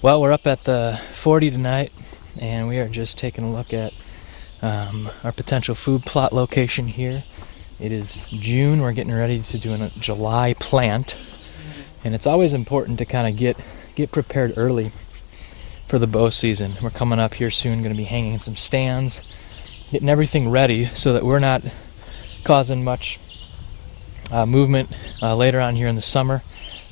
Well, we're up at the 40 tonight, and we are just taking a look at our potential food plot location here. It is June. We're getting ready to do a July plant, and it's always important to kind of get prepared early for the bow season. We're coming up here soon, going to be hanging some stands, getting everything ready so that we're not causing much movement later on here in the summer.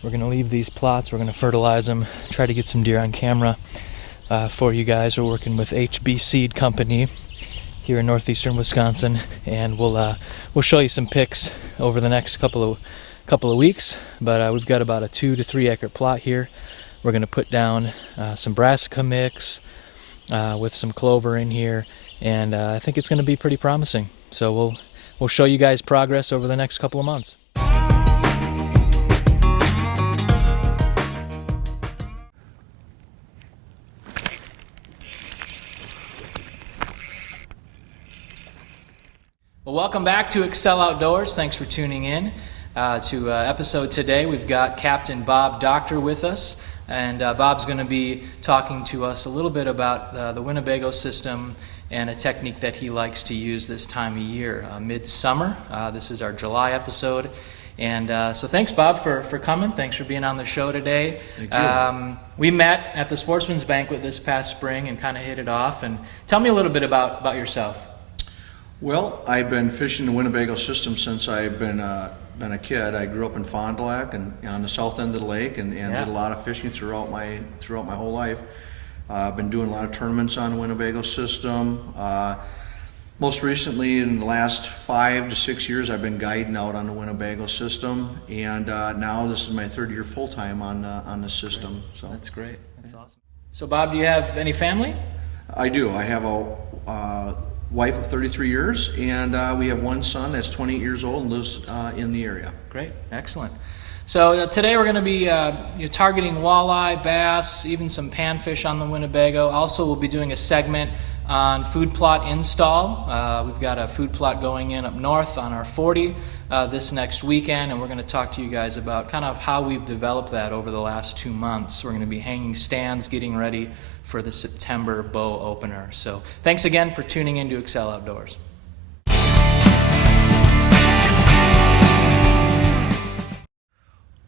We're going to leave these plots, we're going to fertilize them, try to get some deer on camera for you guys. We're working with HB Seed Company here in northeastern Wisconsin, and we'll show you some pics over the next couple of weeks. But we've got about a 2 to 3 acre plot here. We're going to put down some brassica mix with some clover in here, and I think it's going to be pretty promising. So we'll show you guys progress over the next couple of months. Well, welcome back to Xcel Outdoors. Thanks for tuning in to episode today. We've got Captain Bob DOCTER with us, and Bob's going to be talking to us a little bit about the Winnebago system and a technique that he likes to use this time of year, midsummer. This is our July episode, and so thanks, Bob, for coming. Thanks for being on the show today. Thank you. We met at the Sportsman's Banquet this past spring and kind of hit it off. And tell me a little bit about yourself. Well, I've been fishing the Winnebago system since I've been a kid. I grew up in Fond du Lac and on the south end of the lake, and did a lot of fishing throughout my whole life. I've been doing a lot of tournaments on the Winnebago system. Most recently, in the last 5 to 6 years, I've been guiding out on the Winnebago system, and now this is my 3rd year full time on the system. So that's great. That's awesome. So, Bob, do you have any family? I do. I have a wife of 33 years, and we have one son that's 28 years old and lives in the area. Great, excellent. So today we're going to be targeting walleye, bass, even some panfish on the Winnebago. Also, we'll be doing a segment on food plot install. We've got a food plot going in up north on our 40 this next weekend, and we're going to talk to you guys about kind of how we've developed that over the last 2 months. We're going to be hanging stands, getting ready for the September bow opener. So thanks again for tuning in to Xcel Outdoors.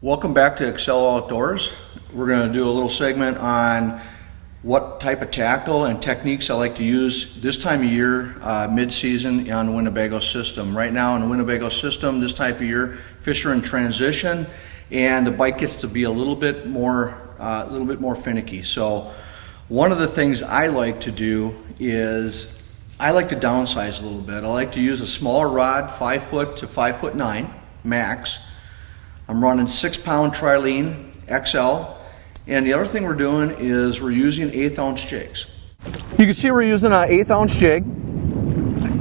Welcome back to Xcel Outdoors. We're going to do a little segment on what type of tackle and techniques I like to use this time of year, mid-season on the Winnebago system. Right now in the Winnebago system, this type of year, fish are in transition, and the bite gets to be a little bit more finicky. So one of the things I like to do is I like to downsize a little bit. I like to use a smaller rod, 5 foot to 5'9" max. I'm running 6-pound trilene Xcel, and the other thing we're doing is we're using 1/8 ounce jigs. You can see we're using an 1/8 ounce jig.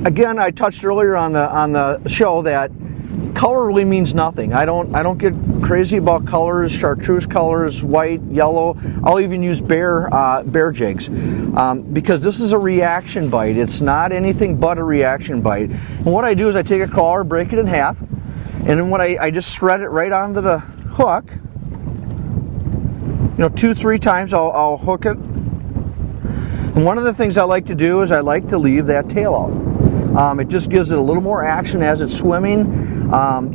Again, I touched earlier on the show that color really means nothing. I don't get crazy about colors, chartreuse colors, white, yellow. I'll even use bear jigs because this is a reaction bite. It's not anything but a reaction bite. And what I do is I take a collar, break it in half, and then I just thread it right onto the hook. 2-3 times I'll hook it. And one of the things I like to do is I like to leave that tail out. It just gives it a little more action as it's swimming.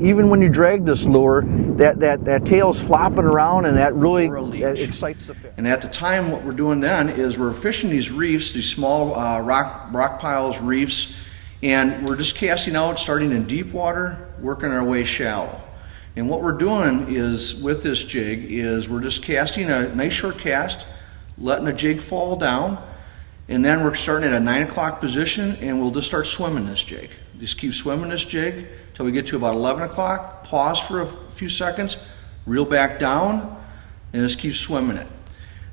Even when you drag this lure, that tail's flopping around, and that really excites the fish. And at the time, what we're doing then is we're fishing these reefs, these small rock piles, reefs, and we're just casting out, starting in deep water, working our way shallow. And what we're doing is, with this jig, is we're just casting a nice short cast, letting the jig fall down, and then we're starting at a 9 o'clock position, and we'll just start swimming this jig. Just keep swimming this jig till we get to about 11 o'clock, pause for a few seconds, reel back down, and just keep swimming it.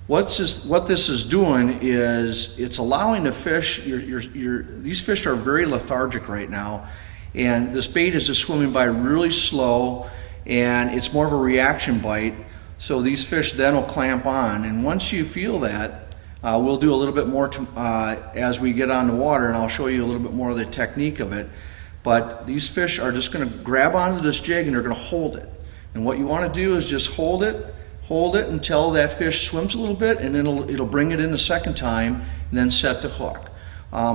What this is doing is it's allowing the fish, these fish are very lethargic right now, and this bait is just swimming by really slow, and it's more of a reaction bite, so these fish then will clamp on. And once you feel that, we'll do a little bit more as we get on the water, and I'll show you a little bit more of the technique of it. But these fish are just going to grab onto this jig and they're going to hold it. And what you want to do is just hold it hold it until that fish swims a little bit, and then it'll bring it in the second time, and then set the hook.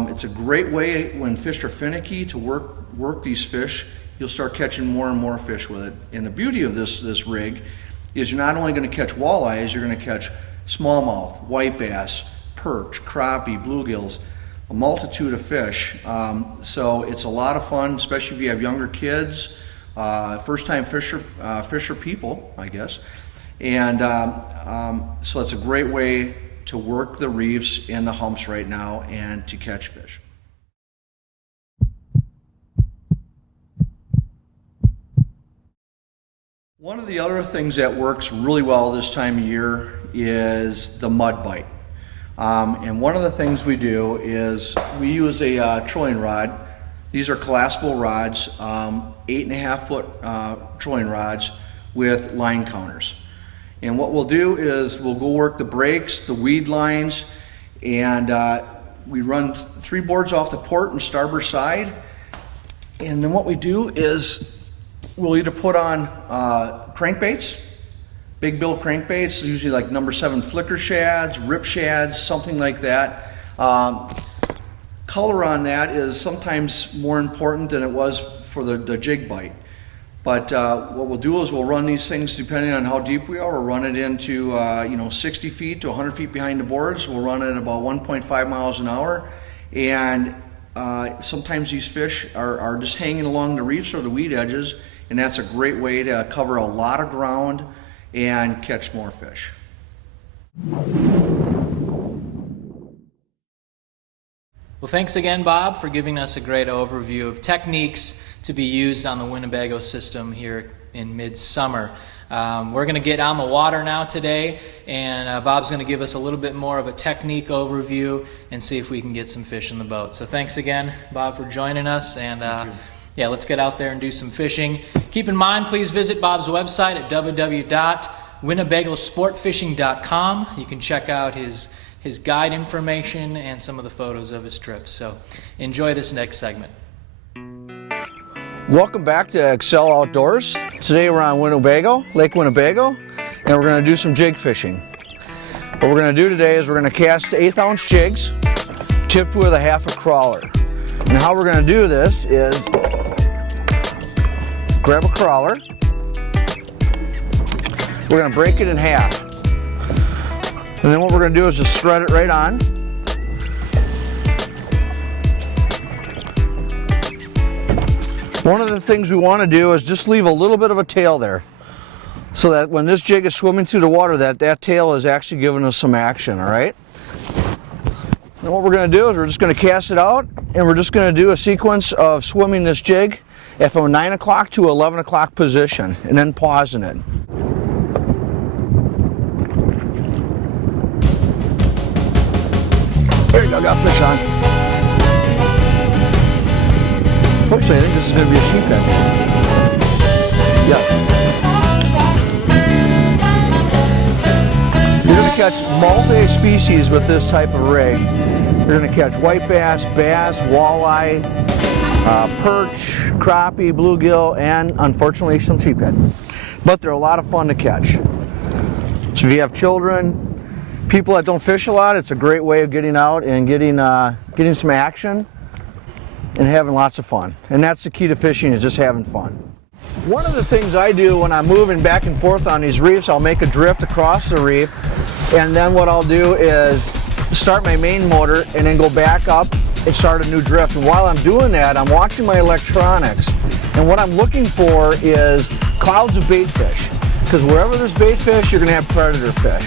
It's a great way when fish are finicky to work these fish. You'll start catching more and more fish with it. And the beauty of this rig is you're not only going to catch walleyes, you're going to catch smallmouth, white bass, perch, crappie, bluegills, a multitude of fish. So it's a lot of fun, especially if you have younger kids, first-time fisher people, I guess. And so it's a great way to work the reefs and the humps right now and to catch fish. One of the other things that works really well this time of year is the mud bite. And one of the things we do is we use a trolling rod. These are collapsible rods, 8.5 foot trolling rods with line counters. And what we'll do is we'll go work the breaks, the weed lines, and we run 3 boards off the port and starboard side. And then what we do is we'll either put on crankbaits, big bill crankbaits, usually like number 7 flicker shads, rip shads, something like that. Color on that is sometimes more important than it was for the jig bite. But what we'll do is we'll run these things, depending on how deep we are, we'll run it into 60 feet to 100 feet behind the boards. We'll run it at about 1.5 miles an hour. And sometimes these fish are just hanging along the reefs or the weed edges, and that's a great way to cover a lot of ground and catch more fish. Well, thanks again, Bob, for giving us a great overview of techniques to be used on the Winnebago system here in midsummer. We're going to get on the water now today, and Bob's going to give us a little bit more of a technique overview and see if we can get some fish in the boat. So thanks again, Bob, for joining us, and yeah, let's get out there and do some fishing. Keep in mind, please visit Bob's website at www.winnebagosportfishing.com. You can check out his guide information and some of the photos of his trips. So enjoy this next segment. Welcome back to Xcel Outdoors. Today we're on Winnebago, Lake Winnebago, and we're going to do some jig fishing. What we're going to do today is we're going to cast 1/8 ounce jigs tipped with a 1/2 crawler. And how we're going to do this is grab a crawler. We're going to break it in half. And then what we're going to do is just thread it right on. One of the things we want to do is just leave a little bit of a tail there, so that when this jig is swimming through the water, that tail is actually giving us some action, all right? And what we're going to do is we're just going to cast it out, and we're just going to do a sequence of swimming this jig from a 9 o'clock to 11 o'clock position, and then pausing it. There you go, got fish on. Unfortunately, I think this is going to be a sheephead. Yes. You're going to catch multi-species with this type of rig. You're going to catch white bass, bass, walleye, perch, crappie, bluegill, and unfortunately some sheephead. But they're a lot of fun to catch. So if you have children, people that don't fish a lot, it's a great way of getting out and getting some action and having lots of fun. And that's the key to fishing, is just having fun. One of the things I do when I'm moving back and forth on these reefs, I'll make a drift across the reef, and then what I'll do is start my main motor and then go back up and start a new drift. And while I'm doing that, I'm watching my electronics, and what I'm looking for is clouds of bait fish, because wherever there's bait fish, you're going to have predator fish.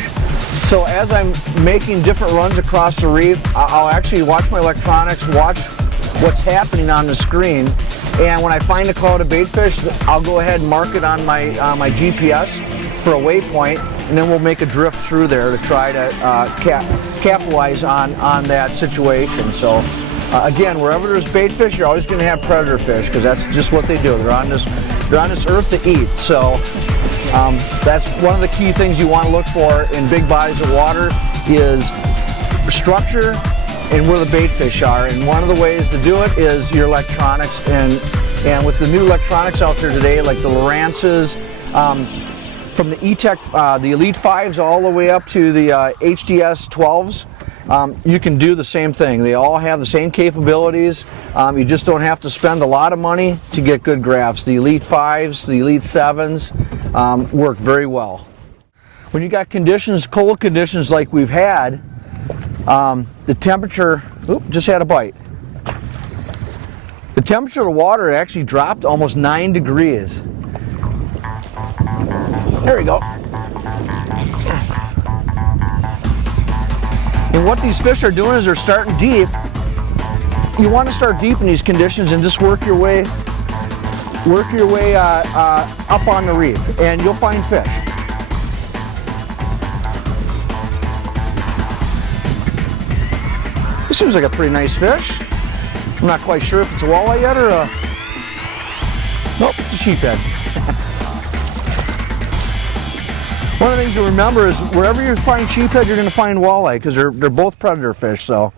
So as I'm making different runs across the reef, I'll actually watch my electronics, watch what's happening on the screen, and when I find a cloud of bait fish, I'll go ahead and mark it on my GPS for a waypoint, and then we'll make a drift through there to try to capitalize on that situation. So again, wherever there's bait fish, you're always going to have predator fish, because that's just what they do. They're on this earth to eat. So that's one of the key things you want to look for in big bodies of water, is structure and where the bait fish are. And one of the ways to do it is your electronics, and with the new electronics out there today, like the Lowrances, from the E-Tech, the Elite 5s all the way up to the HDS 12s. You can do the same thing. They all have the same capabilities. You just don't have to spend a lot of money to get good grafts. The Elite 5s, the Elite 7s work very well. When you got conditions, cold conditions like we've had, the temperature, just had a bite. The temperature of the water actually dropped almost 9 degrees. There we go. And what these fish are doing is they're starting deep. You want to start deep in these conditions and just work your way up on the reef, and you'll find fish. This seems like a pretty nice fish. I'm not quite sure if it's a walleye yet or a... Nope, it's a sheephead. One of the things to remember is wherever you find sheephead, you're going to find walleye, because they're both predator fish. So,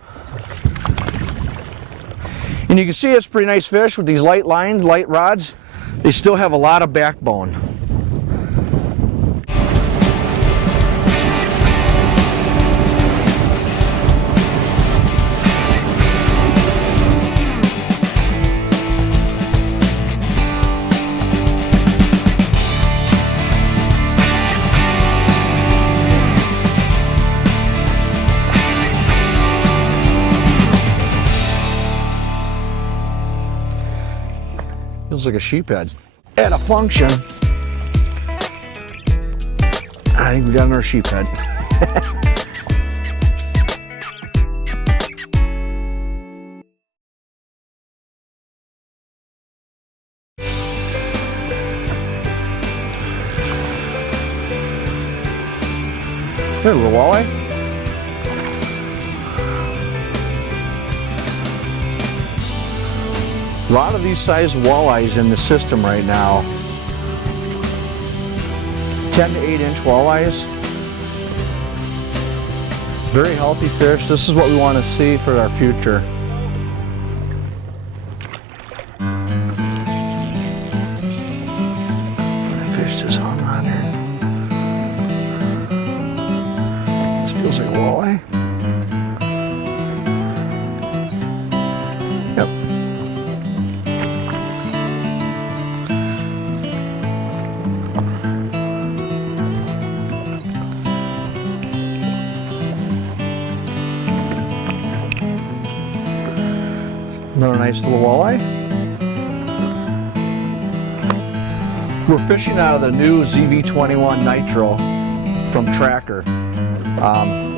and you can see it's a pretty nice fish with these light lines, light rods. They still have a lot of backbone. Feels like a sheephead. At a function, I think we got another sheephead. Here, a little walleye. A lot of these size walleyes in the system right now. 10 to 8 inch walleyes. Very healthy fish. This is what we want to see for our future. The fish just hung on there. This feels like a walleye. Yep. Another nice little walleye. We're fishing out of the new ZV21 Nitro from Tracker.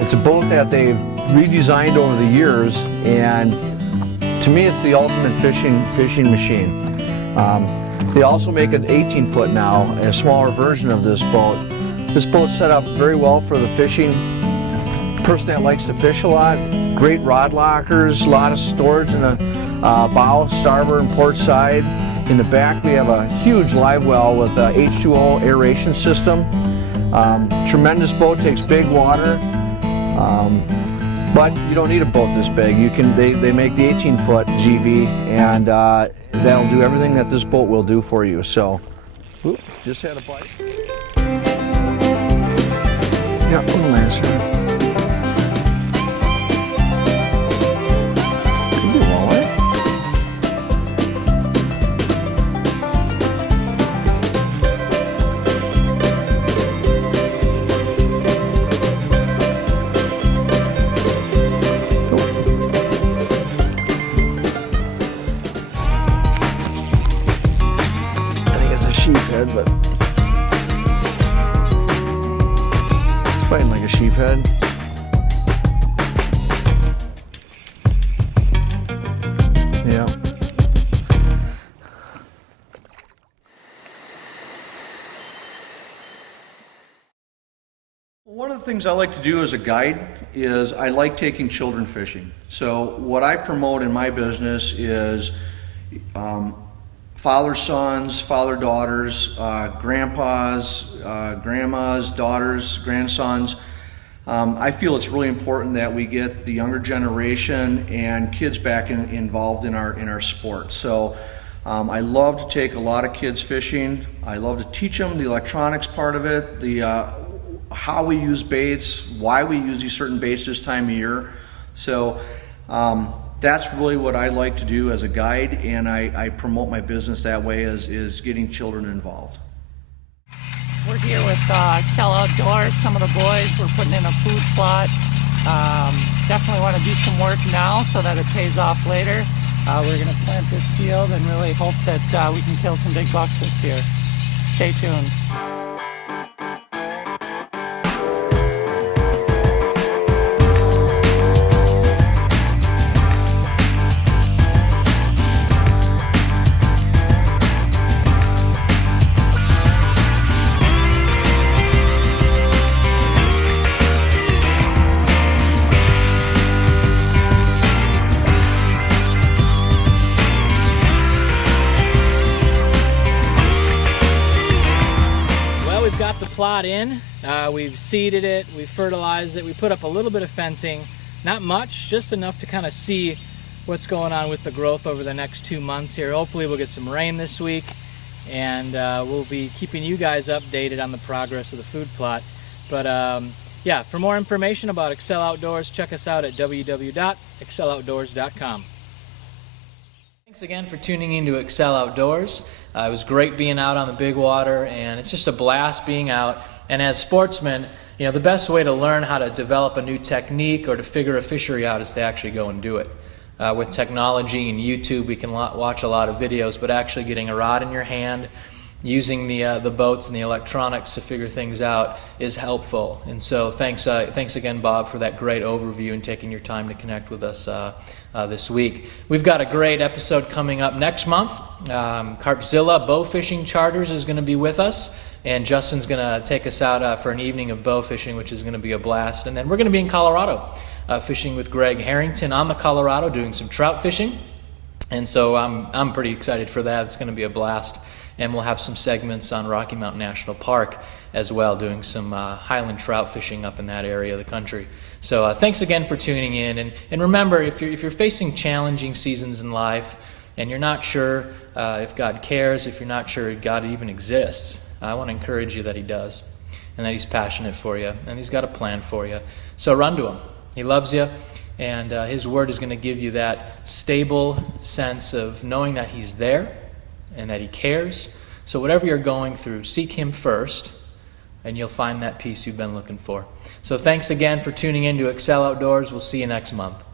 It's a boat that they've redesigned over the years, and to me it's the ultimate fishing machine. They also make an 18-foot now, a smaller version of this boat. This boat's set up very well for the fishing person that likes to fish a lot. Great rod lockers, a lot of storage in the bow, starboard, and port side. In the back we have a huge live well with a H2O aeration system. Tremendous boat, takes big water, but you don't need a boat this big. They make the 18-foot GV, and that'll do everything that this boat will do for you. So, just had a bite. Yeah, a little nicer. Sheephead, but it's fighting like a sheephead. Yeah. One of the things I like to do as a guide is I like taking children fishing. So what I promote in my business is father sons, father daughters, grandpas, grandmas, daughters, grandsons. I feel it's really important that we get the younger generation and kids back involved in our sport. So I love to take a lot of kids fishing. I love to teach them the electronics part of it, how we use baits, why we use these certain baits this time of year. So that's really what I like to do as a guide, and I promote my business that way, is getting children involved. We're here with Xcel Outdoors. Some of the boys, we're putting in a food plot. Definitely want to do some work now so that it pays off later. We're going to plant this field and really hope that we can kill some big bucks this year. Stay tuned. Got the plot in, we've seeded it, we've fertilized it, we put up a little bit of fencing, not much, just enough to kind of see what's going on with the growth over the next 2 months here. Hopefully we'll get some rain this week, and we'll be keeping you guys updated on the progress of the food plot. But yeah, for more information about Xcel Outdoors, check us out at www.xceloutdoors.com. Thanks again for tuning in to Xcel Outdoors. It was great being out on the big water, and it's just a blast being out. And as sportsmen, you know, the best way to learn how to develop a new technique or to figure a fishery out is to actually go and do it. With technology and YouTube, we can watch a lot of videos, but actually getting a rod in your hand, using the boats and the electronics to figure things out is helpful. And so thanks again, Bob, for that great overview and taking your time to connect with us this week. We've got a great episode coming up next month. Carpzilla Bow Fishing Charters is going to be with us, and Justin's going to take us out for an evening of bow fishing, which is going to be a blast. And then we're going to be in Colorado fishing with Greg Harrington on the Colorado, doing some trout fishing. And so I'm pretty excited for that. It's going to be a blast. And we'll have some segments on Rocky Mountain National Park as well, doing some highland trout fishing up in that area of the country. So thanks again for tuning in. And remember, if you're facing challenging seasons in life and you're not sure if God cares, if you're not sure if God even exists, I want to encourage you that He does, and that He's passionate for you, and He's got a plan for you. So run to Him. He loves you, and His Word is going to give you that stable sense of knowing that He's there and that He cares. So whatever you're going through, seek Him first, and you'll find that peace you've been looking for. So thanks again for tuning in to Xcel Outdoors. We'll see you next month.